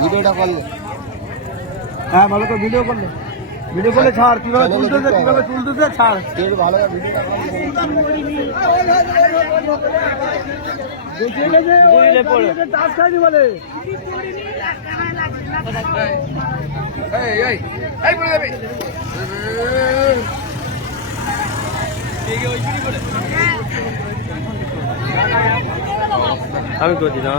ভিডিওটা করলে হ্যাঁ ভালো তো ভিডিও করলে ছাড় কিভাবে তুলতেছে ছাড় ভালো আমি করছি না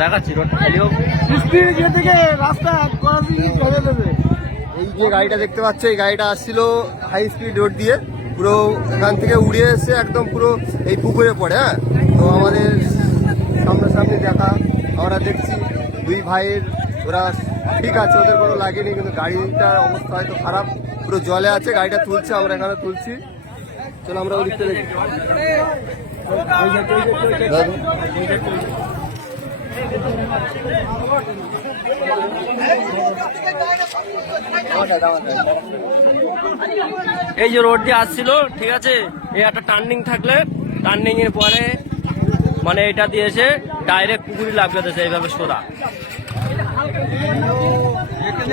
দেখাচ্ছি রাস্তা এই যে গাড়িটা দেখতে পাচ্ছ, এই গাড়িটা আসছিল হাই স্পিড রোড দিয়ে, পুরো এখান থেকে উড়িয়ে এসে একদম পুরো এই পুকুরে পড়ে। হ্যাঁ, তো আমাদের সামনাসামনি দেখা, আমরা দেখছি দুই ভাইয়ের, ওরা ঠিক আছে, ওদের কোনো লাগেনি, কিন্তু গাড়িটার অবস্থা হয়তো খারাপ, পুরো জলে আছে। গাড়িটা তুলছে, আমরা এখানে তুলছি। চলো আমরা ওই দিকটা দেখি। এই যে রোড দিয়ে আসছিল, ঠিক আছে, এই একটা টার্নিং থাকলে টার্নিং এর পরে মানে এটা দিয়েছে ডাইরেক্ট পুকুরি লাগবে দিয়েছে এইভাবে সোজা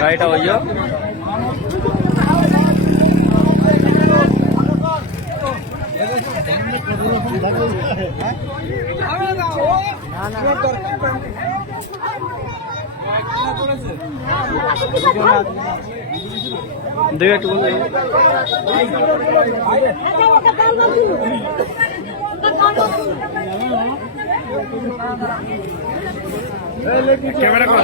গাড়িটা। ওই যে দেখে একটু ক্যামেরা কর,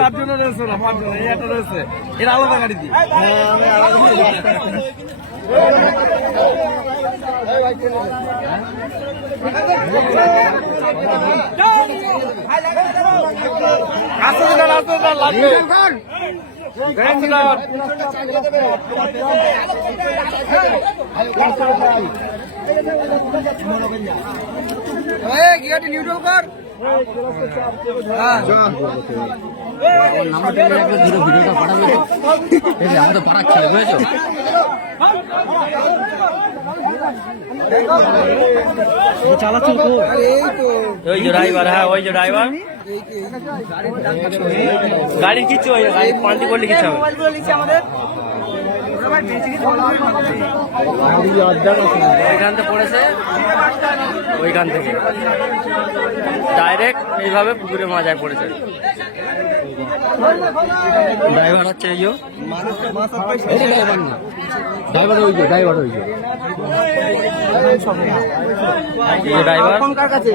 চারজনে রয়েছে না পাঁচজন, এই একটা রয়েছে, এর আলাদা গাড়ি দিয়ে নিউট্রাল কর। ভিডিওটা পাঠাবে, আমি তো পাঠাচ্ছি, বুঝেছো? ওই যে ড্রাইভার, হ্যাঁ ওই যে ড্রাইভার, গাড়ির কিচ্ছু হয় না, গাড়ি পান্তি করলে কিছু হবে। ওইখান থেকে পড়েছে, ওইখান থেকে ডাইরেক্ট এইভাবে পুকুরের মাঝায় পড়েছে। ড্রাইভার হচ্ছে এই ড্রাইভার ওই যে ড্রাইভার কার কাছে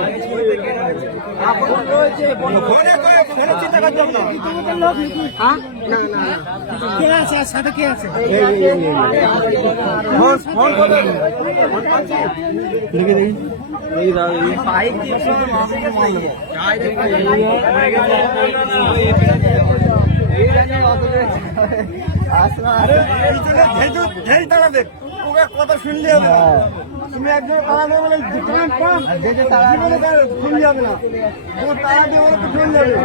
কথা শুনলে হবে, তুমি একজন তারা দেবে বলে শুনলে হবে না, তারা দেবে বলে শুনলে হবে।